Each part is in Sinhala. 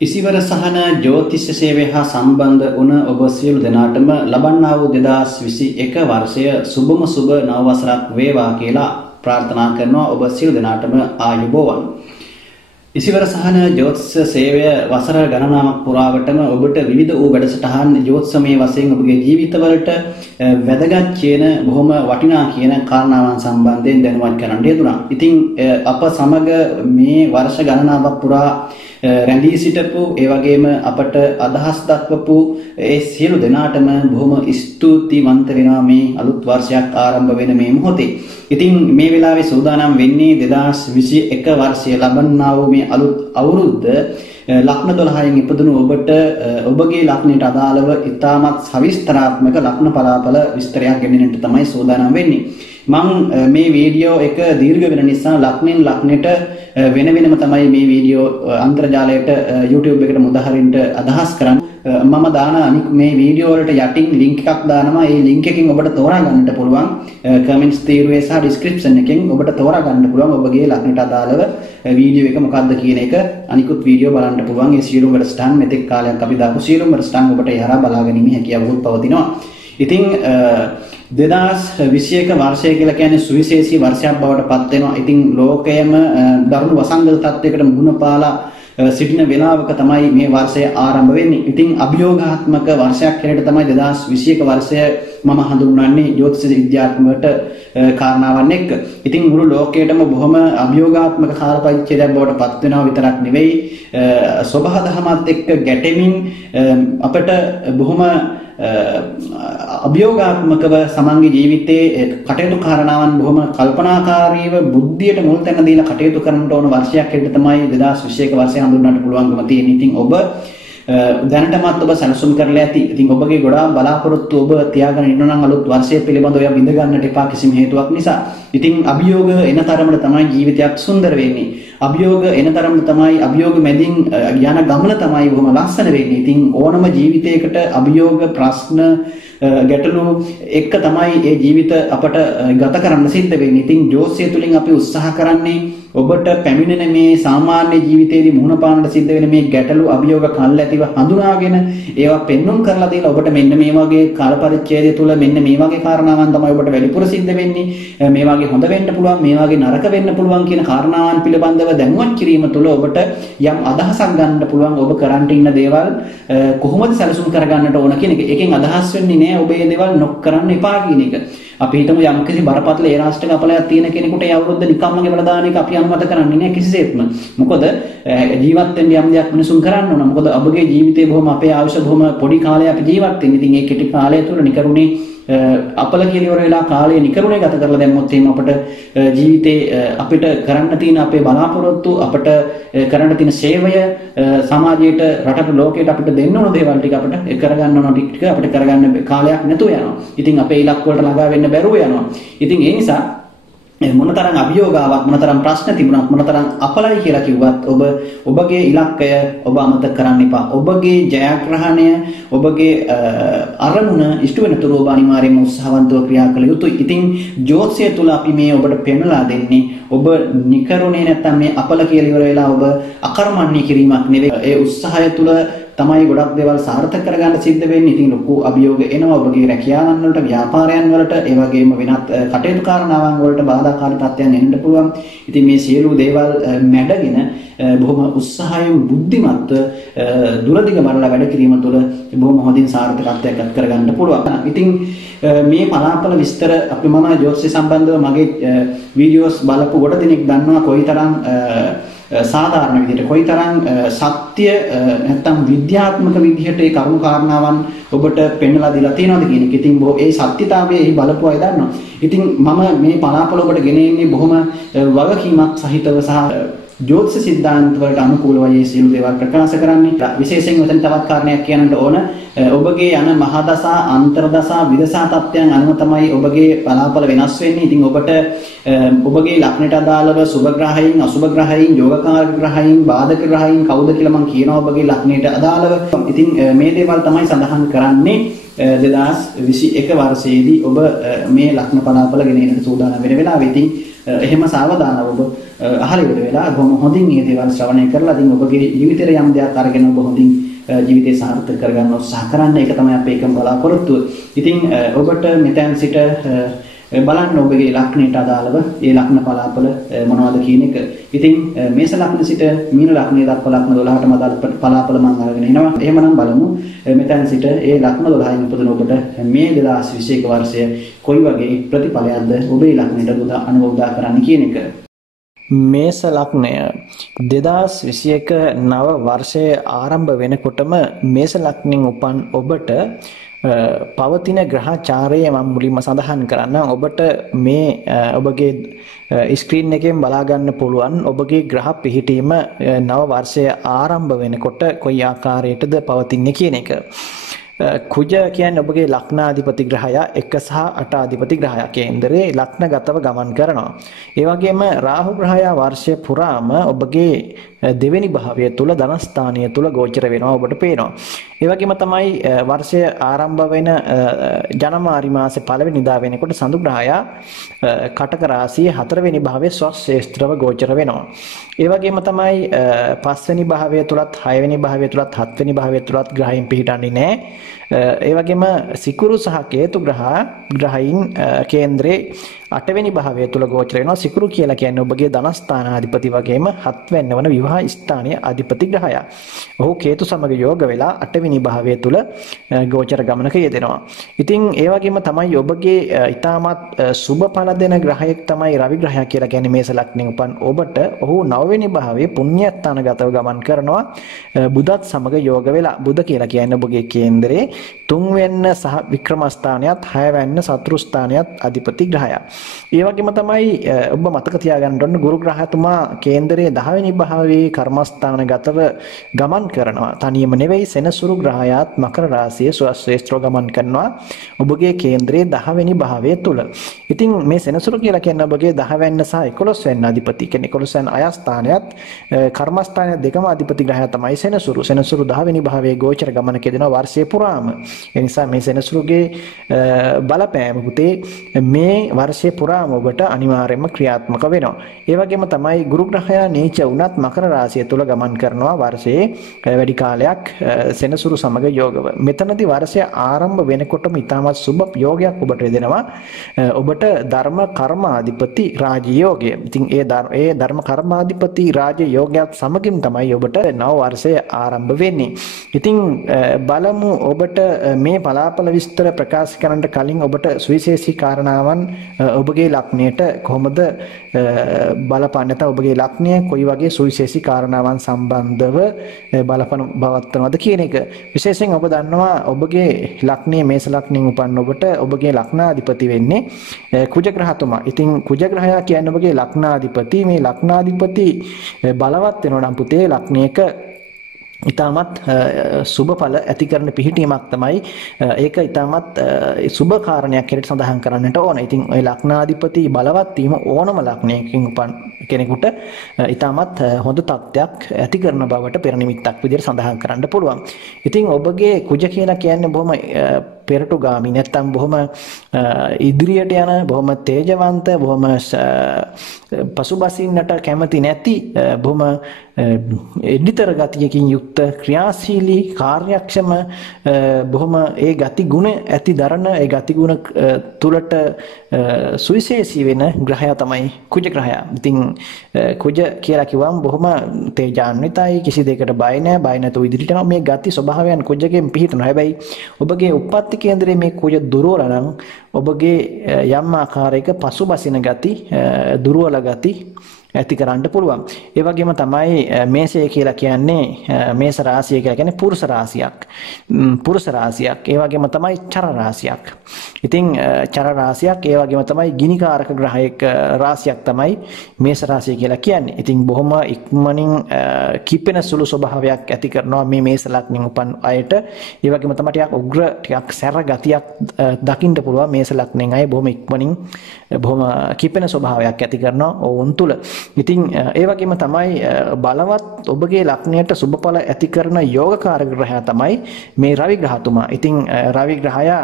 ඉසිවර සහන ජ්‍යොතිෂ සේවය හා සම්බන්ධ වුණ ඔබ සියලු දෙනාටම ලබන්නා වූ 2021 වර්ෂය සුබම සුබ නව වසරක් වේවා කියලා ප්‍රාර්ථනා කරනවා ඔබ සියලු දෙනාටම ආයුබෝවන්. ඉසිවර සහන ජ්‍යොතිෂ සේවය වසර ගණනාවක් පුරාවටම ඔබට විවිධ වූ වැඩසටහන් ජ්‍යොතිෂමය වශයෙන් ඔබගේ ජීවිතවලට වැදගත් කියන බොහොම වටිනා කියන කාරණාවන් සම්බන්ධයෙන් දැනුවත් කරන්න යෙදුණා. ඉතින් අප සමග මේ වර්ෂ ගණනාවක් පුරා රැඳී සිටපු ඒ වගේම අපට අදහස් දක්වපු ඒ සියලු දෙනාටම බොහොම ස්තුතිවන්ත වෙනවා මේ අලුත් වර්ෂයක් ආරම්භ වෙන මේ මොහොතේ. ඉතින් මේ වෙලාවේ සූදානම් වෙන්නේ 2021 වර්ෂය ලබන්නා වූ මේ අලුත් අවුරුද්ද ලග්න 12න් ඉපදුණු ඔබට ඔබගේ ලග්නයට අදාළව ඉතාමත් සවිස්තරාත්මක ලග්න පලාපල විස්තරයක් ගෙනෙන්නට තමයි සූදානම් වෙන්නේ. මම මේ වීඩියෝ එක දීර්ඝ වෙන නිසා ලග්නෙන් ලග්නෙට වෙන වෙනම තමයි මේ වීඩියෝ අන්තර්ජාලයට YouTube එකට මුදහරින්න අදහස් කරන්නේ. මම දාන අනික මේ වීඩියෝ වලට යටින් link එකක් දානවා. ඒ link එකෙන් ඔබට තෝරා ගන්නට පුළුවන්. comments තීරුවේ සහ description එකෙන් ඔබට තෝරා ගන්න පුළුවන් ඔබගේ ලග්නට අදාළව වීඩියෝ එක මොකක්ද කියන එක. අනිකුත් වීඩියෝ බලන්න පුළුවන්. ඒ සියලුම වැඩසටහන් මෙතෙක් කාලයක් අපි දාපු සියලුම වැඩසටහන් ඔබට යහරා බලා ගැනීමේ හැකියාවකුත් පවතිනවා. ඉතින් 2021 වර්ෂය කියලා කියන්නේ සුවිශේෂී වර්ෂයක් බවට පත් වෙනවා. ඉතින් ලෝකයේම දරුණු වසංගත තත්යකට මුහුණ පාලා සිටින වෙලාවක තමයි මේ වර්ෂය ආරම්භ වෙන්නේ. ඉතින් අභියෝගාත්මක වර්ෂයක් හැටියට තමයි 2021 වර්ෂය මම හඳුන්වන්නේ ජ්‍යොතිෂ විද්‍යාත්මකට කාරණාවන් එක්ක. ඉතින් මුළු ලෝකයේටම බොහොම අභියෝගාත්මක කාල පරිච්ඡේදයක් බවට පත් වෙනවා විතරක් නෙවෙයි සබහා දහමත් එක්ක ගැටෙමින් අපිට බොහොම අභියෝගාත්මකව සමන්ගේ ජීවිතයේ කටයුතු කාරණාවන් බොහොම කල්පනාකාරීව බුද්ධියට මුල් තැන දීලා කටයුතු කරන්න ඕන වර්ෂයක් හැටියට තමයි 2021 වර්ෂය හඳුන්වන්නට පුළුවන්කම තියෙන්නේ. ඉතින් ඔබ දැනටමත් ඔබ සැලසුම් කරලා ඇති. ඉතින් ඔබගේ ගොඩාක් බලාපොරොත්තු ඔබ තියාගෙන ඉන්න නම් අලුත් වර්ෂය පිළිබඳව ඔය බිඳ ගන්නට එපා කිසිම හේතුවක් නිසා. ඉතින් අභියෝග එන තරමට තමයි ජීවිතයක් සුන්දර වෙන්නේ. අභියෝග එන තරමට තමයි අභියෝග මැදින් යන ගමන තමයි බොහොම ලස්සන වෙන්නේ. ඉතින් ඕනම ජීවිතයකට අභියෝග ප්‍රශ්න ගැටලු එක්ක තමයි ඒ ජීවිත අපට ගත කරන්න සිද්ධ වෙන්නේ. ඉතින් ජෝතිෂය තුලින් අපි උත්සාහ කරන්නේ ඔබට පැමිණෙන මේ සාමාන්‍ය ජීවිතයේදී මුහුණ පාන්නට සිද්ධ වෙන මේ ගැටලු අභියෝග කල්ැතිව හඳුනාගෙන ඒවා පෙන්눔 කරලා දීලා ඔබට මෙන්න මේ වගේ කාල පරිච්ඡේදය තුල මෙන්න මේ වගේ කාරණාවන් තමයි ඔබට වැඩිපුර සිද්ධ වෙන්නේ. මේ වගේ හොඳ වෙන්න පුළුවන්, මේ වගේ නරක වෙන්න පුළුවන් කියන කාරණාවන් පිළිබඳව දැනුවත් කිරීම තුළ ඔබට යම් අදහසක් ගන්න පුළුවන්. ඔබ කරන්ට ඉන්න දේවල් කොහොමද සැලසුම් කරගන්නට ඕන කියන එක. එකෙන් අදහස් වෙන්නේ නෑ ඔබ මේ දේවල් නොකරන්න එපා කියන එක. අපි හිතමු යම්කිසි බරපතල ඒ රාෂ්ට්‍රික අපලයක් තියෙන කෙනෙකුට ඒ අවුරුද්ද නිකම්ම ගෙවලා දාන එක අපි අනුමත කරන්නේ නැහැ කිසිසේත්ම. මොකද ජීවත් වෙන්න යම් දෙයක් මිනිසුන් කරන්න ඕන. මොකද ඔබගේ ජීවිතේ බොහොම අපේ ආයුෂ බොහොම පොඩි කාලයක් අපි ජීවත් වෙන්නේ. ඉතින් ඒ කෙටි කාලය තුළ නිකරුණේ අපල කියලා ඉවර වෙලා කාලය නිකරුණේ ගත කරලා දැම්මොත් එහෙනම් අපිට ජීවිතේ අපිට කරන්න තියෙන අපේ බලාපොරොත්තු අපිට කරන්න තියෙන සේවය සමාජයට රටට ලෝකයට අපිට දෙන්න ඕන දේවල් ටික අපිට කරගන්න ඕන ටික අපිට කරගන්න කාලයක් නැතුව යනවා. ඉතින් අපේ ඉලක්ක වලට ළඟා වෙන්න බැරුව යනවා. ඉතින් ඒ නිසා මොනතරම් අභියෝගාවක් මොනතරම් ප්‍රශ්න තිබුණත් මොනතරම් අපලයි කියලා කිව්වත් ඔබගේ ඉලක්කය ඔබ අමතක කරන්න එපා. ඔබගේ ජයග්‍රහණය ඔබගේ අරමුණ ඉෂ්ට වෙනතුරු ඔබ අනිවාර්යයෙන්ම උත්සාහවන්තව ක්‍රියා කළ යුතුයි. ඉතින් ජ්‍යොතිෂය තුල අපි මේ ඔබට පෙන්වලා දෙන්නේ ඔබ නිකරුණේ නැත්තම් මේ අපල කියලා ඉවර වෙලා ඔබ අකර්මණ්‍ය කිරීමක් නෙවෙයි. ඒ උත්සාහය තුල තමයි ගොඩක් දේවල් සාර්ථක කරගන්න සිද්ධ වෙන්නේ. ඉතින් ලොකු අභියෝග එනවා ඔබගේ රැකියාවන් වලට, ව්‍යාපාරයන් වලට, ඒ වගේම වෙනත් කටයුතු කාරණාවන් වලට බාධාකාරී තත්ත්වයන් එන්නත් පුළුවන්. ඉතින් මේ සියලු දේවල් මැඩගෙන බොහොම උත්සාහයෙන් බුද්ධිමත්ව දුරදිග බලලා වැඩ කිරීම තුළ බොහොම හොඳින් සාර්ථකත්වයක් අත් කරගන්න පුළුවන්. ඉතින් මේ පලාපල විස්තර අපි මම ජ්‍යොතිෂය සම්බන්ධව මගේ වීඩියෝස් බලපු කොට දෙනෙක් දන්නවා කොයිතරම් සාධාරණ විදිහට කොයිතරම් සත්‍ය නැත්තම් විද්‍යාත්මක විදිහට ඒ කරුණු කාරණාවන් ඔබට පෙන්වලා දීලා තියෙනවද කියන එක. ඉතින් ඒ සත්‍යතාවයේ එහි බලපු අය දන්නවා. ඉතින් මම මේ පලාපල ඔබට ගෙන එන්නේ බොහොම වගකීමක් සහිතව සහ ජ්‍යොතිෂ සිද්ධාන්ත වලට අනුකූලව මේ සියලු දේවල් ප්‍රකාශ කරන්නේ. විශේෂයෙන් උතන තවත් කාරණයක් කියන්නට ඕන. ඔබගේ යන මහා දසා, අන්තර දසා, විදසා තත්ත්වයන් අනුව තමයි ඔබගේ බලාපල වෙනස් වෙන්නේ. ඉතින් ඔබට ඔබගේ ලග්නයට අදාළව සුභ ග්‍රහයන්, අසුභ ග්‍රහයන්, යෝගකාරක ග්‍රහයන්, බාධක ග්‍රහයන් කවුද කියලා මම කියනවා ඔබගේ ලග්නයට අදාළව. ඉතින් මේ දේවල් තමයි සඳහන් කරන්නේ 2021 වර්ෂයේදී ඔබ මේ ලග්න පලාපල ගෙන එන්නට සූදානම් වෙන වෙලාවෙ ඉතින් එහෙම සාවධානව ඔබ අහල ඉවර වෙලා බොහොම හොඳින් මේ දේවල් ශ්‍රවණය කරලා ඉතින් ඔබගේ ජීවිතේ යම් දෙයක් අරගෙන ඔබ හොඳින් ජීවිතේ සාර්ථක කරගන්න උත්සාහ කරන්න. ඒක තමයි අපේ එකම බලාපොරොත්තුව. ඉතින් ඔබට මෙතෙන් සිට බලන්න ඔබගේ ලග්නයට අදාළව ඒ ලග්න පලාපල මොනවද කියන එක. ඉතින් මේෂ ලග්න සිට මීන ලග්නයේ දක්වා ලග්න 12ටම අදාළ පලාපල මම අරගෙන එනවා. එහෙමනම් බලමු මෙතෙන් සිට ඒ ලග්න 12න් උපදින ඔබට මේ 2021 වර්ෂය කොයි වගේ ප්‍රතිඵලයක්ද ඔබේ ලග්නයට අනුභව කරන්න කියන එක. මේෂ ලග්නය 2021 නව වර්ෂයේ ආරම්භ වෙනකොටම මේෂ ලග්නෙන් උපන් ඔබට පවතින ග්‍රහචාරය මම මුලින්ම සඳහන් කරන්න. ඔබට මේ ඔබගේ ස්ක්‍රීන් එකෙන් බලා ගන්න පුළුවන් ඔබගේ ග්‍රහ පිහිටීම නව වර්ෂය ආරම්භ වෙනකොට කොයි ආකාරයටද පවතින්නේ කියන එක. කුජ කියන්නේ ඔබගේ ලග්නාධිපති ග්‍රහයා 1 සහ 8 අධිපති ග්‍රහයා කේන්දරේ ලග්නගතව ගමන් කරනවා. ඒ වගේම රාහු ග්‍රහයා වර්ෂය පුරාම ඔබගේ දෙවෙනි භාවය තුල ධනස්ථානීය තුල ගෝචර වෙනවා ඔබට පේනවා. ඒ වගේම තමයි වර්ෂය ආරම්භ වෙන ජනවාරි මාසේ පළවෙනිදා වෙනකොට සඳු ග්‍රහයා කටක රාශියේ 4 වෙනි භාවයේ ස්වක්ෂේත්‍රව ගෝචර වෙනවා. ඒ වගේම තමයි 5 වෙනි භාවය තුලත් 6 වෙනි භාවය තුලත් 7 වෙනි භාවය තුලත් ග්‍රහයන් පිහිටන්නේ නැහැ. ඒ වගේම සිකුරු සහ කේතු ග්‍රහයින් කේන්දරේ 8 වෙනි භාවය තුල ගෝචර වෙනවා. සිකුරු කියලා කියන්නේ ඔබගේ ධනස්ථානාධිපති වගේම 7 වෙනි වන විවාහ ස්ථානීය අධිපති ග්‍රහයා. ඔහු කේතු සමග යෝග වෙලා 8 වෙනි භාවය තුල ගෝචර ගමනක යෙදෙනවා. ඉතින් ඒ වගේම තමයි ඔබගේ ඊටමත් සුබ ඵල දෙන ග්‍රහයෙක් තමයි රවි ග්‍රහයා කියලා කියන්නේ මේෂ ලග්නෙන් උපන් ඔබට. ඔහු 9 වෙනි භාවයේ පුණ්‍ය ස්ථානගතව ගමන් කරනවා. බුදත් සමග යෝග වෙලා. බුද කියලා කියන්නේ ඔබගේ කේන්දරේ 3 වෙන්න සහ වික්‍රම ස්ථානයත් 6 වෙන්න සත්‍රු ස්ථානයත් අධිපති ග්‍රහයා. ඒ වගේම තමයි ඔබ මතක තියාගන්න ඕන ගුරු ග්‍රහතුමා කේන්දරයේ 10 වෙනි භාවයේ කර්මස්ථානගතව ගමන් කරනවා. තනියම නෙවෙයි සෙනසුරු ග්‍රහයාත් මකර රාශියේ ස්වශ්‍රේෂ්ඨව ගමන් කරනවා ඔබගේ කේන්දරයේ 10 වෙනි භාවය තුල. ඉතින් මේ සෙනසුරු කියලා කියන්නේ ඔබගේ 10 වෙන්න සහ 11 වෙන්න අධිපති. කියන්නේ 11 වෙන්න අයස්ථානයත් කර්මස්ථානය දෙකම අධිපති ග්‍රහයා තමයි සෙනසුරු. සෙනසුරු 10 වෙනි භාවයේ ගෝචර ගමනක දෙනවා වර්ෂය පුරාම. ඒ නිසා මේ සෙනසුරුගේ බලපෑම පුතේ මේ වර්ෂයේ පුරාම ඔබට අනිවාර්යයෙන්ම ක්‍රියාත්මක වෙනවා. ඒ වගේම තමයි ගුරු ග්‍රහයා නීච වුණත් මකර රාශිය තුල ගමන් කරනවා වර්ෂයේ වැඩි කාලයක් සෙනසුරු සමග යෝගව. මෙතනදී වර්ෂය ආරම්භ වෙනකොටම ඊටමත් සුබ යෝගයක් ඔබට දෙනවා. ඔබට ධර්ම කර්මාධිපති රාජ යෝගය. ඉතින් ඒ ධර්ම කර්මාධිපති රාජ යෝගයත් සමගින් තමයි ඔබට නව වර්ෂය ආරම්භ වෙන්නේ. ඉතින් බලමු ඔබට මේ පලාපල විස්තර ප්‍රකාශ කරන්නට කලින් ඔබට සුවිශේෂී කාරණාවන් ඔබගේ ලග්නයට කොහොමද බලපන්නත ඔබගේ ලග්නය කොයි වගේ සුවිශේෂී කාරණාවන් සම්බන්ධව බලපවත්වනවද කියන එක. විශේෂයෙන් ඔබ දන්නවා ඔබගේ ලග්නයේ මේෂ ලග්නෙන් උපන් ඔබට ඔබගේ ලග්නාධිපති වෙන්නේ කුජ ග්‍රහතුමා. ඉතින් කුජ ග්‍රහයා කියන්නේ ඔබගේ ලග්නාධිපති. මේ ලග්නාධිපති බලවත් වෙනවා නම් පුතේ ලග්නයක ඊටමත් සුබ ඵල ඇති කරන පිහිටීමක් තමයි ඒක ඊටමත් සුබ කාරණයක් හැටියට සඳහන් කරන්නට ඕන. ඉතින් ඔය ලග්නාධිපති බලවත් වීම ඕනම ලග්නයකින් උපන් කෙනෙකුට ඊටමත් හොඳ තත්ත්වයක් ඇති කරන බවට පෙර නිමිත්තක් විදිහට සඳහන් කරන්න පුළුවන්. ඉතින් ඔබගේ කුජ කියලා කියන්නේ බොහොම පෙරටුගාමි නැත්තම් බොහොම ඉදිරියට යන බොහොම තේජවන්ත බොහොම පසුබසින්නට කැමති නැති බොහොම එඩිතර ගතියකින් යුක්ත ක්‍රියාශීලී කාර්යක්ෂම බොහොම ඒ ගති ගුණ ඇති දරන ඒ ගති ගුණ තුලට සුවිශේෂී වෙන ග්‍රහයා තමයි කුජ ග්‍රහයා. ඉතින් කුජ කියලා කිව්වම බොහොම තේජාන්විතයි, කිසි දෙයකට බය නැහැ, බය නැතුව ඉදිරියට යනවා. මේ ගති ස්වභාවයන් කුජගෙන් පිහිටනවා. හැබැයි ඔබගේ උප්පත්ති කේන්දරයේ මේ කුජ දුර්වල නම් ඔබගේ යම් ආකාරයක පසුබසින ගති, දුර්වල ගති ඇති කරන්න පුළුවන්. ඒ වගේම තමයි මේෂය කියලා කියන්නේ මේෂ රාශිය කියලා කියන්නේ පුරුෂ රාශියක්. පුරුෂ රාශියක්. ඒ වගේම තමයි චර රාශියක්. ඉතින් චර රාශියක් ඒ වගේම තමයි ගිනිකාරක ග්‍රහයක රාශියක් තමයි මේෂ රාශිය කියලා කියන්නේ. ඉතින් බොහොම ඉක්මනින් කිපෙන සුළු ස්වභාවයක් ඇති කරනවා මේ මේෂ ලග්නෙන් උපන් අයට. ඒ වගේම තමයි ටිකක් උග්‍ර ටිකක් සැර ගතියක් දකින්න පුළුවන් මේෂ ලග්නෙන් අය බොහොම ඉක්මනින් බොහොම කිපෙන ස්වභාවයක් ඇති කරනවා ඔවුන් තුල. ඉතින් ඒ වගේම තමයි බලවත් ඔබගේ ලග්නයට සුබඵල ඇති කරන යෝගකාරක ග්‍රහයා තමයි මේ රවි ග්‍රහතුමා. ඉතින් රවි ග්‍රහයා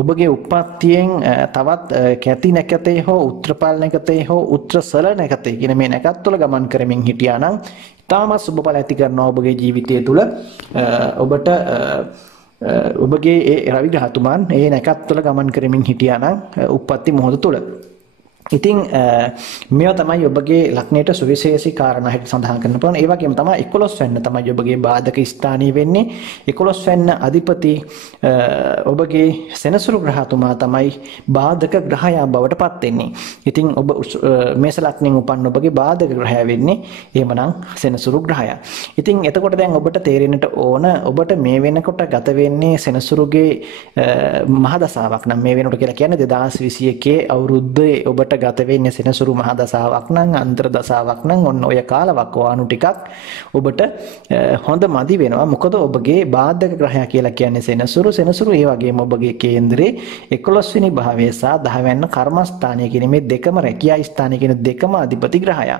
ඔබගේ උප්පත්තියෙන් තවත් කැති නැකතේ හෝ උත්‍රපල් නැකතේ හෝ උත්‍රසල නැකතේ කියන මේ නැකත් වල ගමන් කරමින් හිටියා නම් තාමත් සුබඵල ඇති කරනවා ඔබගේ ජීවිතය තුළ ඔබට ඔබගේ ඒ රවි ග්‍රහතුමන් ඒ නැකත් වල ගමන් කරමින් හිටියා නම් උප්පත්ති මොහොත තුළ. ඉතින් මේවා තමයි ඔබගේ ලග්නයට සුවිශේෂී කාරණා හැටියට සඳහන් කරන්න පුළුවන්. ඒ වගේම තමයි 11 වෙනි තමයි ඔබගේ බාධක ස්ථානීය වෙන්නේ. 11 වෙනි අධිපති ඔබගේ සෙනසුරු ග්‍රහතුමා තමයි බාධක ග්‍රහයා බවට පත් වෙන්නේ. ඉතින් ඔබ මේස ලග්නෙන් උපන් ඔබගේ බාධක ග්‍රහයා වෙන්නේ එහෙමනම් සෙනසුරු ග්‍රහයා. ඉතින් එතකොට දැන් ඔබට තේරෙන්නට ඕන ඔබට මේ වෙනකොට ගත වෙන්නේ සෙනසුරුගේ මහදසාවක් නම් මේ වෙනකොට කියලා කියන්නේ 2021 අවුරුද්දේ ඔබට ගත වෙන්නේ සෙනසුරු මහ දසාවක් නම් අන්තර දසාවක් නම් ඔන්න ඔය කාලවකවානු ටිකක් ඔබට හොඳ මදි වෙනවා. මොකද ඔබගේ බාධක ග්‍රහයා කියලා කියන්නේ සෙනසුරු ඒ වගේම ඔබගේ කේන්දරේ 11 වෙනි භාවය සහ 10 වෙනි කර්මස්ථානය කියන මේ දෙකම රැකියා ස්ථානය කියන දෙකම අධිපති ග්‍රහයා.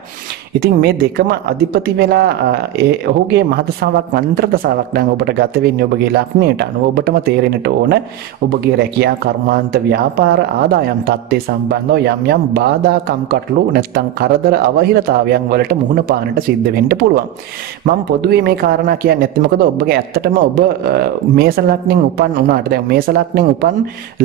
ඉතින් මේ දෙකම අධිපති වෙලා ඔහුගේ මහ දසාවක් අන්තර දසාවක් නම් ඔබට ගත වෙන්නේ ඔබගේ ලග්නයට අනුව ඔබටම තේරෙන්නට ඕන ඔබගේ රැකියා කර්මාන්ත ව්‍යාපාර ආදායම් තත්ත්වයේ සම්බන්ධව යම් බාධා කම්කටොළු නැත්නම් කරදර අවහිරතාවයන් වලට මුහුණ පාන්නට සිද්ධ වෙන්න පුළුවන්. මම පොදුවේ මේ කාරණා කියන්නේ නැත්නම් මොකද ඔබගේ ඇත්තටම ඔබ මේස ලග්නෙන් උපන් වුණාට දැන් මේස ලග්නෙන් උපන්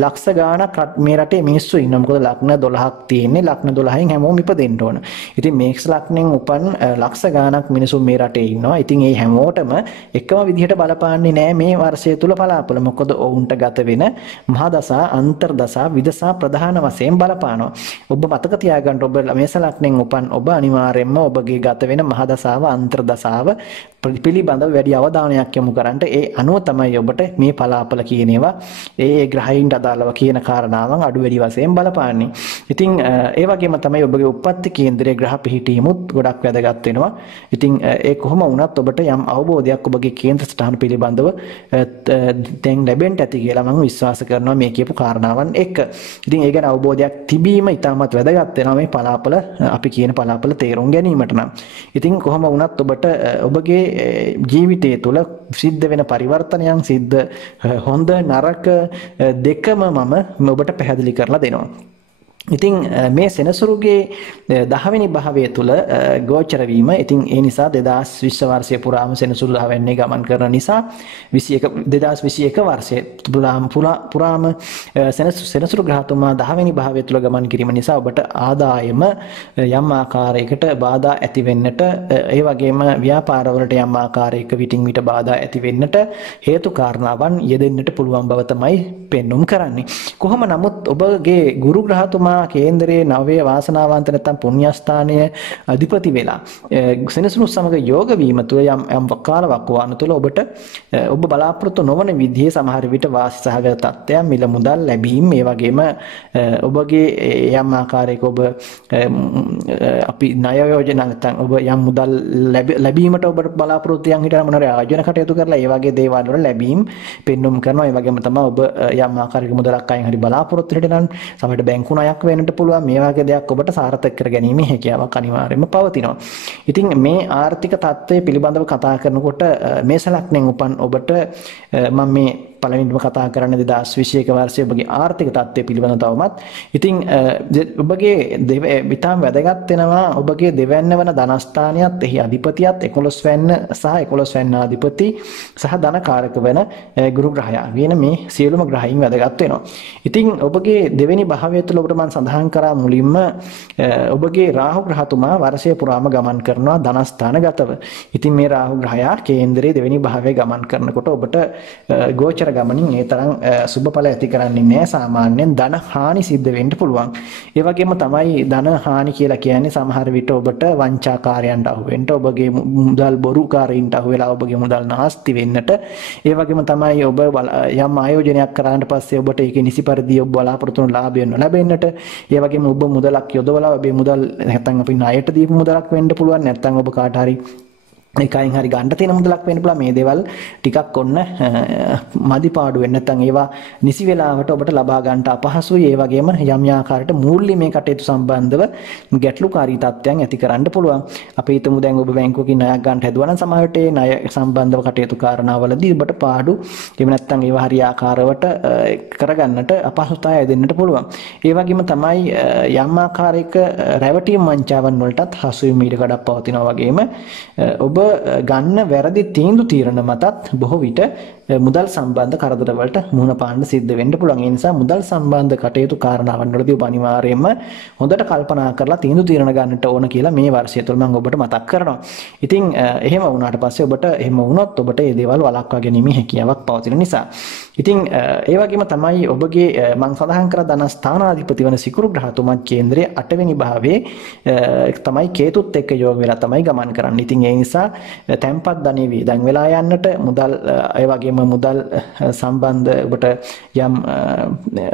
ලක්ෂ ගාණක් මේ රටේ මිනිස්සු ඉන්නවා. මොකද ලග්න 12ක් තියෙන්නේ. ලග්න 12න් හැමෝම ඉපදෙන්න ඕන. ඉතින් මේස ලග්නෙන් උපන් ලක්ෂ ගාණක් මිනිස්සු මේ රටේ ඉන්නවා. ඉතින් ඒ හැමෝටම එකම විදිහට බලපාන්නේ නැහැ මේ වර්ෂය තුල බලාපොළ. මොකද ඔවුන්ට ගත වෙන මහා දසා අන්තර් දසා විදසා ප්‍රධාන වශයෙන් බලපානවා. ඔබ මතක තියාගන්න ඔබ මේස ලග්නෙන් උපන් ඔබ අනිවාර්යයෙන්ම ඔබගේ ගත වෙන මහ දසාව අන්තර් දසාව පිළිබඳව වැඩි අවධානයක් යොමු කරන්න. ඒ අනුව තමයි ඔබට මේ පලාපල කියන ඒවා ඒ ග්‍රහයින්ට අදාළව කියන කාරණාවන් අඩු වැඩි වශයෙන් බලපාන්නේ. ඉතින් ඒ වගේම තමයි ඔබගේ උප්පත්ති කේන්දරයේ ග්‍රහ පිහිටීමුත් ගොඩක් වැදගත් වෙනවා. ඉතින් ඒ කොහොම වුණත් ඔබට යම් අවබෝධයක් ඔබගේ කේන්ද්‍ර ස්ථාන පිළිබඳව දැන් ලැබෙන්න ඇති කියලා මම විශ්වාස කරනවා මේ කියපු කාරණාවන් එක්ක. ඉතින් ඒ ගැන අවබෝධයක් තිබීම ඉතාමත් වැදගත් වෙනවා මේ පලාපල අපි කියන පලාපල තේරුම් ගැනීමට නම්. ඉතින් කොහොම වුණත් ඔබට ඔබගේ ජීවිතය තුළ සිද්ධ වෙන පරිවර්තනයන් සිද්ධ හොඳ නරක දෙකම මම ඔබට පැහැදිලි කරලා දෙනවා. ඉතින් මේ සෙනසුරුගේ 10 වෙනි භාවය තුල ගෝචර වීම ඉතින් ඒ නිසා 2020 වර්ෂයේ පුරාම සෙනසුරු 10 වෙනි ගමන් කරන නිසා 2021 වර්ෂයේ පුරාම සෙනසුරු ග්‍රහතුමා 10 වෙනි භාවය තුල ගමන් කිරීම නිසා ඔබට ආදායම යම් ආකාරයකට බාධා ඇති වෙන්නට ඒ වගේම ව්‍යාපාරවලට යම් ආකාරයක විටින් විට බාධා ඇති වෙන්නට හේතු කාරණාවන් යෙදෙන්නට පුළුවන් බව තමයි පෙන්눔 කරන්නේ. කොහොම නමුත් ඔබගේ ගුරු ග්‍රහතුමා කේන්දරයේ නවයේ වාසනාවන්ත නැත්නම් පුණ්‍යස්ථානයේ අධිපති වෙලා සෙනසුරු සමග යෝග වීම තුළ යම් කාලයක් වань තුළ ඔබට ඔබ බලාපොරොත්තු නොවන විදිහේ සමහර විට වාසි සහගත තත්ත්වයන් මිල මුදල් ලැබීම ඒ වගේම ඔබගේ යම් ආකාරයක ඔබ අපි ණය යෝජනා නැත්නම් ඔබ යම් මුදල් ලැබීමට ඔබ බලාපොරොත්තු යන් හිටන මොනවාරි ආයෝජන කටයුතු කරලා ඒ වගේ දේවල් වල ලැබීම් පෙන්눔 කරනවා. ඒ වගේම තමයි ඔබ යම් ආකාරයක මුදලක් අයින් හරි බලාපොරොත්තු හිටන සමහරට බැංකු ණයක් වෙන්නට පුළුවන්. මේ වගේ දෙයක් ඔබට සාර්ථක කර ගැනීමේ හැකියාවක් අනිවාර්යයෙන්ම පවතිනවා. ඉතින් මේ ආර්ථික තත්ත්වය පිළිබඳව කතා කරනකොට මේස ලග්නෙන් උපන් ඔබට මම මේ පළවෙනිම කතා කරන්නේ 2021 වර්ෂයේ ඔබගේ ආර්ථික තත්ත්වය පිළිබඳව තවමත්. ඉතින් ඔබගේ විතාම වැදගත් වෙනවා ඔබගේ දෙවැන්න වන ධනස්ථානියත් එහි අධිපතියත් 11 වෙන්න සහ 11 වෙන්න අධිපති සහ ධනකාරක වෙන ගුරු ග්‍රහයා වෙන මේ සියලුම ග්‍රහයින් වැදගත් වෙනවා. ඉතින් ඔබගේ දෙවෙනි භාවය තුළ ඔබට මම සඳහන් කරා මුලින්ම ඔබගේ රාහු ග්‍රහතුමා වර්ෂය පුරාම ගමන් කරනවා ධනස්ථානගතව. ඉතින් මේ රාහු ග්‍රහයා කේන්දරයේ දෙවෙනි භාවයේ ගමන් කරනකොට ඔබට ගෝචර ගමනින් ඒ තරම් සුබඵල ඇති කරන්නේ නැහැ. සාමාන්‍යයෙන් ධන හානි සිද්ධ වෙන්න පුළුවන්. ඒ වගේම තමයි ධන හානි කියලා කියන්නේ සමහර විට ඔබට වංචාකාරයන්ට අහු වෙන්න, ඔබගේ මුදල් බොරුකාරයින්ට අහු වෙලා ඔබගේ මුදල් නාස්ති වෙන්නට, ඒ වගේම තමයි ඔබ යම් ආයෝජනයක් කරාට පස්සේ ඔබට ඒක නිසි පරිදි ඔබ බලාපොරොත්තු වන ලාභය නොලැබෙන්නට, ඒ වගේම ඔබ මුදලක් යොදවලා ඔබේ මුදල් නැත්නම් අපි ණයට දීපු මුදලක් වෙන්න පුළුවන්, නැත්නම් ඔබ කාට හරි එකයින් හරි ගන්න තියෙන මුදලක් වෙන්න පුළුවන් මේ දේවල් ටිකක් ඔන්න මදි පාඩු වෙන්න නැත්නම් ඒවා නිසි වෙලාවට ඔබට ලබා ගන්නට අපහසුයි ඒ වගේම යම් ආකාරයට මූල්‍යමය කටයුතු සම්බන්ධව ගැටලුකාරී තත්ත්වයන් ඇති කරන්න පුළුවන් අපි හිතමු දැන් ඔබ බැංකුවකින් ණයක් ගන්න හැදුවා නම් සමහරවිට ඒ ණය සම්බන්ධව කටයුතු කාරණාවලදී ඔබට පාඩු එහෙම නැත්නම් ඒවා හරි ආකාරවට කරගන්නට අපහසුතාවය දෙන්නට පුළුවන් ඒ වගේම තමයි යම් ආකාරයක රැවටීම් වංචාවන් වලටත් හසුවීම ඊට ගඩක් පවතිනවා වගේම ඔබ ගන්න වැරදි තීන්දුව తీරන මතත් බොහෝ විට මුදල් සම්බන්ධ කරදර වලට මුහුණ පාන්න සිද්ධ වෙන්න පුළුවන්. ඒ නිසා මුදල් සම්බන්ධ කටයුතු කාරණාවන් වලදී ඔබ අනිවාර්යයෙන්ම හොඳට කල්පනා කරලා තීන්දුව తీරන ගන්නට ඕන කියලා මේ වර්ෂය තුළ මම ඔබට මතක් කරනවා. ඉතින් එහෙම වුණාට පස්සේ ඔබට එහෙම වුණොත් ඔබට මේ දේවල් වළක්වා ගැනීමේ හැකියාවක් පවතින නිසා. ඉතින් ඒ වගේම තමයි ඔබගේ මම සඳහන් කර ධන ස්ථානාධිපති වන සිකුරු ග්‍රහතුමා කේන්ද්‍රයේ 8 වෙනි භාවයේ තමයි කේතුත් එක්ක යෝග වෙලා තමයි ගමන් කරන්නේ. ඉතින් ඒ නිසා තැම්පත් ධනෙ වේදන් වෙලා යන්නට මුදල් ඒ වගේම මුදල් සම්බන්ධ ඔබට යම්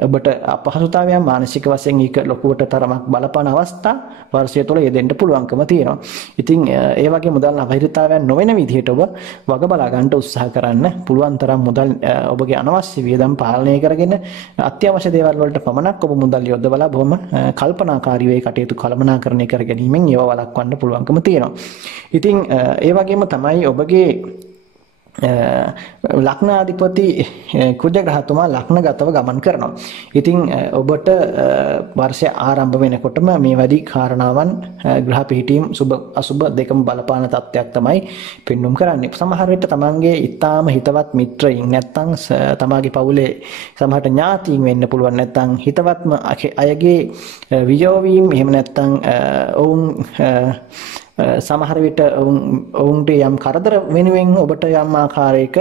ඔබට අපහසුතාවයන් මානසික වශයෙන් ඒක ලොකුවට තරමක් බලපාන අවස්ථා වර්ෂය තුළ යෙදෙන්න පුළුවන්කම තියෙනවා. ඉතින් ඒ වගේ මුදල් අපහසුතාවයන් නොවන විදිහට ඔබ වග බලා ගන්න උත්සාහ කරන්න පුළුවන් තරම් මුදල් ඔබගේ අනවශ්‍ය වියදම් පාලනය කරගෙන අත්‍යවශ්‍ය දේවල් වලට පමණක් ඔබ මුදල් යොදවලා බොහොම කල්පනාකාරීව ඒ කටයුතු කළමනාකරණය කර ගැනීමෙන් ඒව වළක්වන්න පුළුවන්කම තියෙනවා. ඉතින් ඒ වගේම තමයි ඔබගේ ලග්නාධිපති කුජ ග්‍රහතුමා ලග්නගතව ගමන් කරනවා. ඉතින් ඔබට වර්ෂය ආරම්භ වෙනකොටම මේ වැඩි කාරණාවන් ග්‍රහ පිහිටීම් සුබ අසුබ දෙකම බලපාන තත්ත්වයක් තමයි පෙන්눔 කරන්නේ. සමහර විට තමන්ගේ ඊටාම හිතවත් මිත්‍රයින් නැත්නම් තමාගේ පවුලේ සමහරට ඥාතීන් වෙන්න පුළුවන් නැත්නම් හිතවත්ම අයගේ වියෝවීම් එහෙම නැත්නම් ඔවුන් සමහර විට ඔවුන්ට යම් කරදර වෙනුවෙන් ඔබට යම් ආකාරයක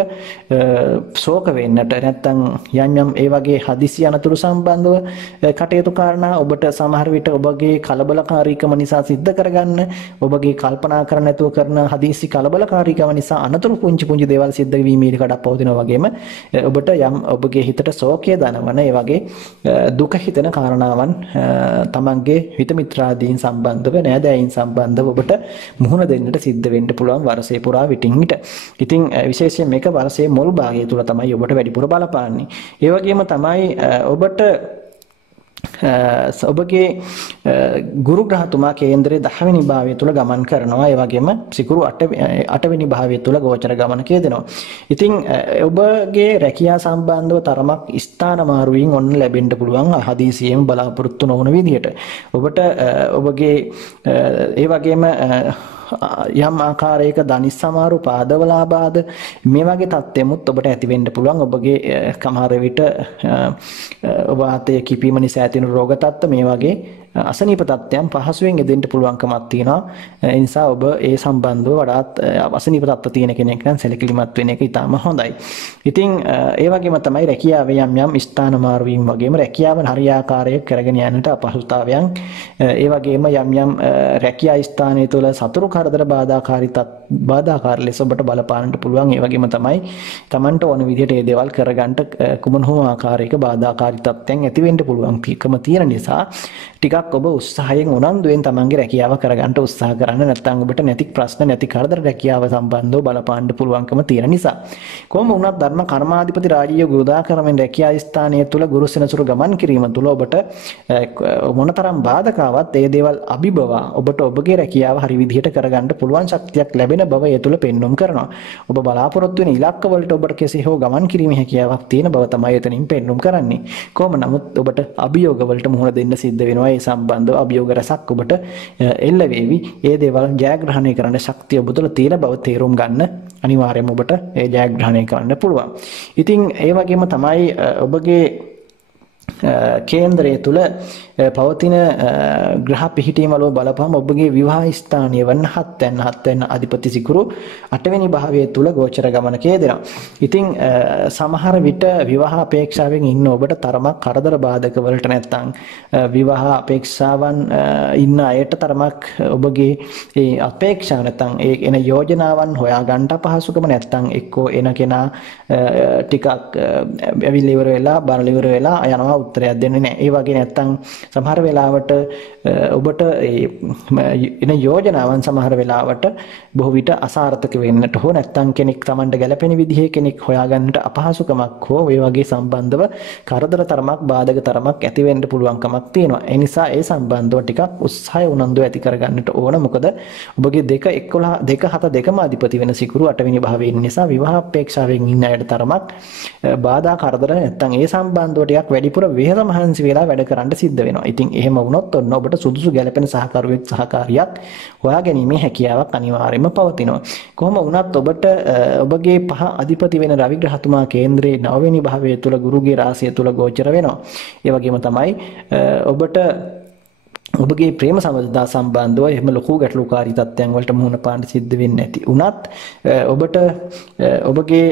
ශෝක වෙන්නට නැත්නම් යම් ඒ වගේ හදිසි අනතුරු සම්බන්ධව කටයුතු කාරණා ඔබට සමහර විට ඔබගේ කලබලකාරීකම නිසා සිද්ධ කරගන්න ඔබගේ කල්පනා කර නැතුව කරන හදිසි කලබලකාරීකම නිසා අනතුරු පුංචි පුංචි දේවල් සිද්ධ වීමේ කඩක් පවතිනවා වගේම ඔබට යම් ඔබගේ හිතට ශෝකය දනවන ඒ වගේ දුක හිතෙන කාරණාවන් තමන්ගේ හිත මිත්‍රාදීන් සම්බන්ධව නෑදෑයින් සම්බන්ධව ඔබට මුහුණ දෙන්නට සිද්ධ වෙන්න පුළුවන් වර්ෂය පුරා විටින් විට. ඉතින් විශේෂයෙන් මේක වර්ෂයේ මුල් භාගය තුල තමයි ඔබට වැඩිපුර බලපාන්නේ. ඒ වගේම තමයි ඔබට ඔබගේ ගුරු ග්‍රහතුමා කේන්ද්‍රයේ 10 වෙනි භාවය තුල ගමන් කරනවා. ඒ වගේම සිකුරු 8 වෙනි භාවය තුල ගෝචර ගමනක යෙදෙනවා. ඉතින් ඔබගේ රැකියාව සම්බන්ධව තරමක් ස්ථාන මාරුවීම් ඔන්න ලැබෙන්න පුළුවන් හදිසියෙම බලාපොරොත්තු නොවන විදිහට. ඔබට ඔබගේ ඒ වගේම යම් ආකාරයක ධනිස් සමාරු පාදවල ආබාධ මේ වගේ තත්ත්වෙමුත් ඔබට ඇති වෙන්න පුළුවන්. ඔබගේ සමහර විට ඔබ අතේ කිපීම නිසා ඇතිවන රෝග තත්ත්ව මේ වගේ අසනීප තත්ත්වයන් පහසුවෙන් එදෙන්න පුළුවන්කමක් තියෙනවා. ඒ නිසා ඔබ ඒ සම්බන්ධව වඩාත් අසනීප තත්ත්ව තියෙන කෙනෙක් නම් සැලකිලිමත් වෙන එක ඉතාම හොඳයි. ඉතින් ඒ වගේම තමයි රැකියාවේ යම් යම් ස්ථාන මාරු වීම වගේම රැකියාව හරියාකාරයෙන් කරගෙන යන්නට අපහසුතාවයන් ඒ වගේම යම් යම් රැකියා ස්ථානයේ තුල සතුරු කරදර බාධාකාර ලෙස ඔබට බලපාන්නට පුළුවන්. ඒ වගේම තමයි Tamanට ඕන විදිහට මේ දේවල් කරගන්න කුමන හෝ ආකාරයක බාධාකාරී තත්ත්වයන් ඇති වෙන්න පුළුවන්කම තියෙන නිසා ටිකක් ඔබ උත්සාහයෙන් උනන්දුවෙන් තමන්ගේ රැකියාව කරගන්න උත්සාහ කරන්න. නැත්නම් ඔබට නැති ප්‍රශ්න නැති කරදර රැකියාව සම්බන්ධව බලපාන්න පුළුවන්කම තියෙන නිසා. කොහොම වුණත් ධර්ම කර්මාධිපති රාජ්‍ය ගුරුදාකරමෙන් රැකියා ස්ථානයේ තුල ගුරු සෙනසුරු ගමන් කිරීම තුල ඔබට මොනතරම් බාධකාවක් ඒ දේවල් අභිබවා ඔබට ඔබගේ රැකියාව හරි විදිහට කරගන්න පුළුවන් ශක්තියක් ලැබෙන බව ඒ තුල පෙන්වුම් කරනවා. ඔබ බලාපොරොත්තු වෙන ඉලක්ක වලට ඔබට කෙසේ හෝ ගමන් කිරීමේ හැකියාවක් තියෙන බව තමයි එතනින් පෙන්වුම් කරන්නේ. කොහොම නමුත් ඔබට අභියෝග වලට මුහුණ දෙන්න සිද්ධ වෙනවා. ඒ සම්බන්ධව අභියෝග රසක් ඔබට එල්ල වේවි. ඒ දේවල් ජයග්‍රහණය කරන්න ශක්තිය ඔබ තුළ තියෙන බව තේරුම් ගන්න අනිවාර්යයෙන්ම ඔබට ඒ ජයග්‍රහණය කරන්න පුළුවන්. ඉතින් ඒ වගේම තමයි ඔබගේ කේන්ද්‍රය තුල පවතින ග්‍රහ පිහිටීම වල බලපහම ඔබගේ විවාහ ස්ථානීය වන 7 වෙනි අධිපති සිකුරු 8 වෙනි භාවයේ තුල ගෝචර ගමනක යෙදෙනවා. ඉතින් සමහර විට විවාහ අපේක්ෂාවෙන් ඉන්න ඔබට තරමක් කරදර බාධක වලට නැත්නම් විවාහ අපේක්ෂාවන් ඉන්න අයට තරමක් ඔබගේ ඒ අපේක්ෂා නැත්නම් ඒ එන යෝජනාවන් හොයාගන්න අපහසුකම නැත්නම් එක්කෝ එන කෙනා ටිකක් ඇවිල්ලා ඉවර වෙලා බලලා ඉවර වෙලා යනවා උත්තරයක් දෙන්නේ නැහැ. ඒ වගේ නැත්තම් සමහර වෙලාවට ඔබට එන යෝජනාවන් සමහර වෙලාවට බොහෝ විට අසාර්ථක වෙන්නට හෝ නැත්තම් කෙනෙක් Tamanට ගැළපෙන විදිහේ කෙනෙක් හොයාගන්නට අපහසුකමක් හෝ ඒ වගේ සම්බන්ධව කරදර තරමක් බාධක තරමක් ඇති වෙන්න පුළුවන්කමක් තියෙනවා. ඒ නිසා ඒ සම්බන්ධව ටිකක් උත්සාහය උනන්දු ඇති කරගන්නට ඕන. මොකද ඔබගේ 2-7 අධිපති වෙන සිකුරු 8 වෙනි භාවයේ ඉන්න නිසා විවාහ අපේක්ෂාවෙන් ඉන්න අයට තරමක් බාධා කරදර නැත්තම් ඒ සම්බන්ධව ටිකක් වැඩිපුර වෙහෙස මහන්සි වෙලා වැඩ කරන්න සිද්ධ වෙනවා. ඉතින් එහෙම වුණොත් ඔන්න ඔබට සුදුසු ගැළපෙන සහකාරියක් හොයාගැනීමේ හැකියාවක් අනිවාර්යයෙන්ම පවතිනවා. කොහොම වුණත් ඔබට ඔබගේ 5 අධිපති වෙන රවි ග්‍රහතුමා කේන්ද්‍රයේ 9 වෙනි භාවයේ තුල ගුරුගේ රාශිය තුල ගෝචර වෙනවා. ඒ වගේම තමයි ඔබට ඔබගේ ප්‍රේම සම්බන්ධතා සම්බන්ධව එහෙම ලොකු ගැටලුකාරී තත්ත්වයන් වලට මුහුණ පාන්න සිද්ධ වෙන්නේ නැති උනත් ඔබට ඔබගේ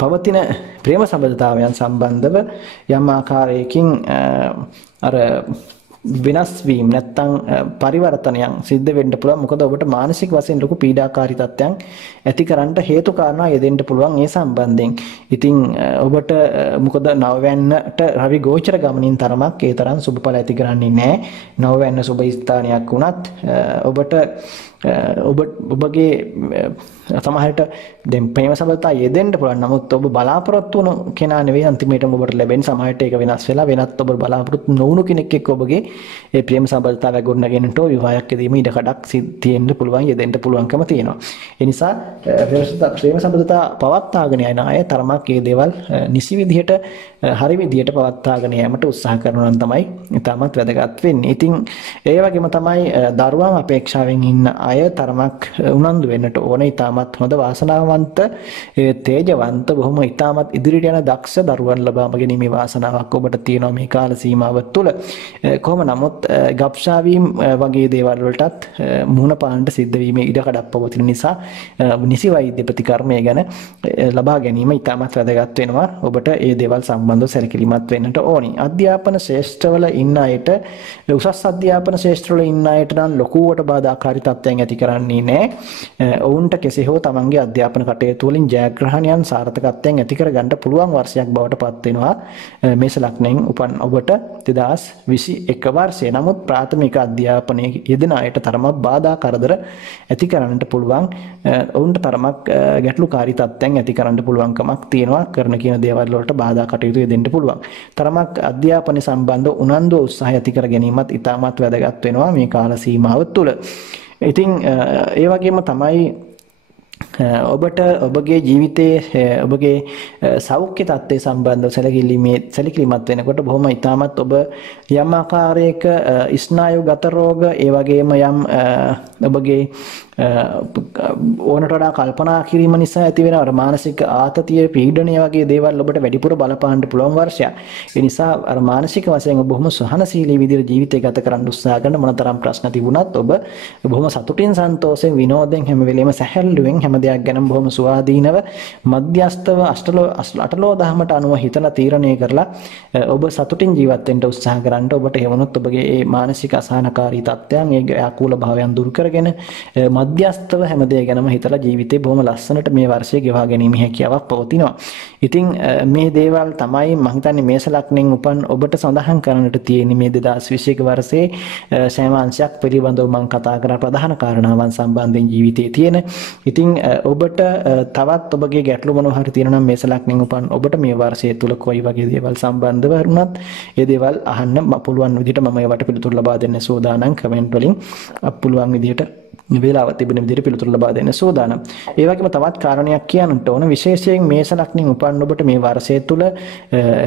පවතින ප්‍රේම සම්බන්ධතාවයන් සම්බන්ධව යම් ආකාරයකින් අර වෙනස් වීම නැත්තම් පරිවර්තනයන් සිද්ධ වෙන්න පුළුවන්. මොකද ඔබට මානසික වශයෙන් ලොකු පීඩාකාරී තත්ත්වයන් ඇති කරන්න හේතු කාරණා යෙදෙන්න පුළුවන් ඒ සම්බන්ධයෙන්. ඉතින් ඔබට මොකද නවවැන්නට රවි ගෝචර ගමනින් තරමක් ඒ තරම් සුබඵල ඇති කරන්නේ නැහැ. නවවැන්න සුබ ස්ථානයක් වුණත් ඔබට ඔබගේ සමහරට දැන් ප්‍රේම සම්බන්ධතා යෙදෙන්න පුළුවන්. නමුත් ඔබ බලාපොරොත්තු වුණු කෙනා නෙවෙයි අන්තිමේටම ඔබට ලැබෙන. සමහරට ඒක වෙනස් වෙලා වෙනත් ඔබ බලාපොරොත්තු නොවුණු කෙනෙක් එක්ක ඔබගේ ඒ ප්‍රේම සම්බන්ධතාවය ගොඩනගෙන්නට විවාහයක් යෙදීම ඉඩ කඩක් තියෙන්න පුළුවන්, යෙදෙන්න පුළුවන්කම තියෙනවා. ඒ නිසා ප්‍රේම සම්බන්ධතා පවත්වාගෙන යන අය තරමක් මේ දේවල් නිසි විදිහට හරි විදිහට පවත්වාගෙන යාමට උත්සාහ කරනවා නම් තමයි ඉතාමත් වැදගත් වෙන්නේ. ඉතින් ඒ වගේම තමයි දරුවන් අපේක්ෂාවෙන් ඉන්න අය තරමක් උනන්දු වෙන්නට ඕනේ. ඉතාමත් හොඳ වාසනාවන්ත තේජවන්ත බොහොම ඉතාමත් ඉදිරියට යන දක්ෂ දරුවන් ලබා ගැනීමේ වාසනාවක් ඔබට තියෙනවා මේ කාල සීමාව තුළ. කොහොම නමුත් ගබ්ෂාවීම් වගේ දේවල් වලටත් මුහුණ පාන්න සිද්ධ වීමේ ඉඩ කඩක් පවතින නිසා නිසි වෛද්‍ය ප්‍රතිකර්මය ගැන ලබා ගැනීම ඉතාමත් වැදගත් වෙනවා. ඔබට ඒ දේවල් සම්බන්ධව සැලකිලිමත් වෙන්නට ඕනි. අධ්‍යාපන ශාස්ත්‍රවල ඉන්න අයට උසස් අධ්‍යාපන ශාස්ත්‍රවල ඉන්න අයට නම් ලොකුවට බාධාකාරී තත්ත්වයන් ඇති කරන්නේ නැහැ. ඔවුන්ට කෙසේ හෝ තමන්ගේ අධ්‍යාපන කටයුතු වලින් ජයග්‍රහණයන් සාර්ථකත්වයෙන් ඇති කරගන්න පුළුවන් වර්ෂයක් බවට පත් වෙනවා මේෂ ලග්නයෙන් උපන් ඔබට 2021 වර්ෂය. නමුත් ප්‍රාථමික අධ්‍යාපනයේ යෙදෙන අයට තරමක් බාධා කරදර ඇති කරන්නට පුළුවන්. ඔවුන්ට තරමක් ගැටලුකාරී තත්ත්වයන් ඇති කරන්න පුළුවන්කමක් තියෙනවා. කරන කියන දේවල් වලට බාධා කටයුතු යෙදෙන්න පුළුවන්. තරමක් අධ්‍යාපන සම්බන්ධ උනන්දු උත්සාහය ඇති කර ගැනීමත් ඉතාමත් වැදගත් වෙනවා මේ කාල සීමාව තුළ. ඉතින් ඒ වගේම තමයි ඔබට ඔබගේ ජීවිතයේ ඔබගේ සෞඛ්‍ය තත්ත්වය සම්බන්ධව සැලකිලිමත් වෙනකොට බොහොම ඉතාමත් ඔබ යම් ආකාරයක ස්නායුගත රෝග ඒ වගේම යම් ඔබගේ ඕනට වඩා කල්පනා කිරීම නිසා ඇති වෙන මානසික ආතතිය පීඩනය වගේ දේවල් ඔබට වැඩිපුර බලපාන්න පුළුවන් වර්ෂයක්. ඒ නිසා අර මානසික වශයෙන් ඔබ බොහොම සහනශීලී විදිහට ජීවිතය ගත කරන්න උත්සාහ කරන මොනතරම් ප්‍රශ්න තිබුණත් ඔබ බොහොම සතුටින් සන්තෝෂයෙන් විනෝදයෙන් හැම වෙලෙම සැහැල්ලුවෙන් හැම දෙයක් ගැන බොහොම සුවාදීනව මධ්‍යස්තව අටලෝ දහමට අනුව හිතලා තීරණය කරලා ඔබ සතුටින් ජීවත් වෙන්න උත්සාහ කරන්න. ඔබට හේවනොත් ඔබගේ මේ මානසික අසහනකාරී තත්ත්වයන් ඒ ආකූල භාවයන් දුරු කරගෙන මධ්‍යස්තව හැම දෙයක් ගැනම හිතලා ජීවිතේ බොහොම ලස්සනට මේ වර්ෂය ගෙවා ගැනීම හැකියාවක් පවතිනවා. ඉතින් මේ දේවල් තමයි මම හිතන්නේ මේෂ ලග්නෙන් උපන් ඔබට සඳහන් කරන්නට තියෙන්නේ මේ 2021 වර්ෂයේ සෑම අංශයක් පිළිබඳව මම කතා කරා ප්‍රධාන කාරණාවන් සම්බන්ධයෙන් ජීවිතයේ තියෙන. ඉතින් ඔබට තවත් ඔබගේ ගැටලු මොනවා හරි තියෙනවා නම් මේෂ ලග්නෙන් උපන් ඔබට මේ වර්ෂය තුල කොයි වගේ දේවල් සම්බන්ධව වුණත් ඒ දේවල් අහන්න පුළුවන් විදිහට මම ඒවට පිළිතුරු ලබා දෙන්න සූදානම්. කමෙන්ට් වලින් පුළුවන් විදිහට වේලාව තිබෙන විදිහට පිළිතුරු ලබා දෙන්න සූදානම්. ඒ වගේම තවත් කාරණයක් කියන්නට ඕන. විශේෂයෙන් මේෂ ලග්නෙන් උපන් ඔබට මේ වර්ෂය තුල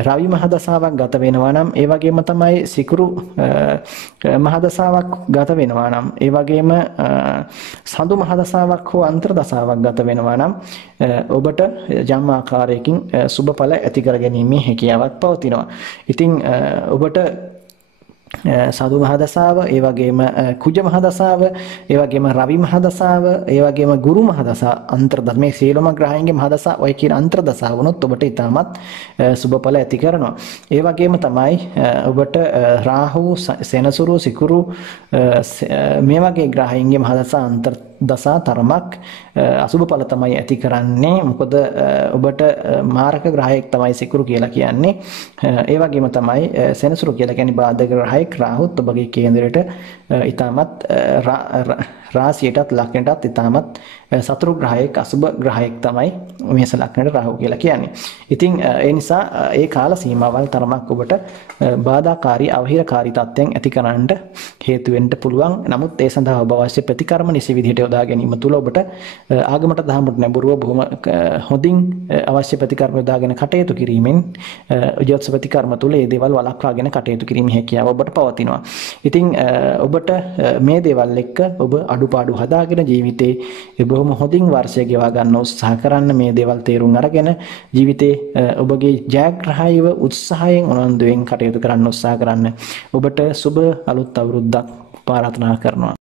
රවි මහදසාවක් ගත වෙනවා නම් ඒ වගේම තමයි සිකුරු මහදසාවක් ගත වෙනවා නම් ඒ වගේම සඳු මහදසාවක් හෝ අන්තර්දසාවක් ගත වෙනවා නම් ඔබට යම් ආකාරයකින් සුබඵල ඇති කර ගැනීමේ හැකියාවක් පවතිනවා. ඉතින් ඔබට සාදු මහදසාව, ඒ වගේම කුජ මහදසාව, ඒ වගේම රවි මහදසාව, ඒ වගේම ගුරු මහදසා අන්තර්දස මේ සියලුම ග්‍රහයන්ගේ මහදසා ඔය කියන අන්තර්දසා වුණොත් ඔබට ඊටමත් සුබඵල ඇති කරනවා. ඒ වගේම තමයි ඔබට රාහු, සෙනසුරු, සිකුරු මේ වගේ ග්‍රහයන්ගේ මහදසා අන්තර්දසා තරමක් අසුබ ඵල තමයි ඇති කරන්නේ. මොකද ඔබට මාරක ග්‍රහයෙක් තමයි සිකුරු කියලා කියන්නේ. ඒ වගේම තමයි සෙනසුරු කියලා කියන්නේ බාධක ග්‍රහයෙක්. රාහුත් ඔබගේ කේන්දරයට ඊටමත් රාශියටත් ලග්නයටත් ඊටමත් සතුරු ග්‍රහයෙක්, අසුබ ග්‍රහයෙක් තමයි මේස ලග්නයට රාහු කියලා කියන්නේ. ඉතින් ඒ නිසා ඒ කාල සීමාවල් තරමක් ඔබට බාධාකාරී අවහිරකාරී තත්ත්වයන් ඇති කරන්නට හේතු වෙන්න පුළුවන්. නමුත් ඒ සඳහා ඔබ අවශ්‍ය ප්‍රතිකර්ම නිසි විදිහට යොදා ගැනීම තුළ ඔබට ආගමට දහමට නැඹුරුව බොහොම හොඳින් අවශ්‍ය ප්‍රතිකර්ම යොදාගෙන කටයුතු කිරීමෙන් යොත්ස ප්‍රතිකර්ම තුළ ඒ දේවල් වළක්වාගෙන කටයුතු කිරීමේ හැකියාව ඔබට පවතිනවා. ඉතින් ඔබට මේ දේවල් එක්ක ඔබ අඩුපාඩු හදාගෙන ජීවිතේ බොහොම හොඳින් වර්ෂය ගෙවා ගන්න උත්සාහ කරන්න. මේ දේවල් තේරුම් අරගෙන ජීවිතේ ඔබගේ ජයග්‍රහීව උත්සාහයෙන් උනන්දුවෙන් කටයුතු කරන්න උත්සාහ කරන්න. ඔබට සුබ අලුත් අවුරුද්දක් ප්‍රාර්ථනා කරනවා.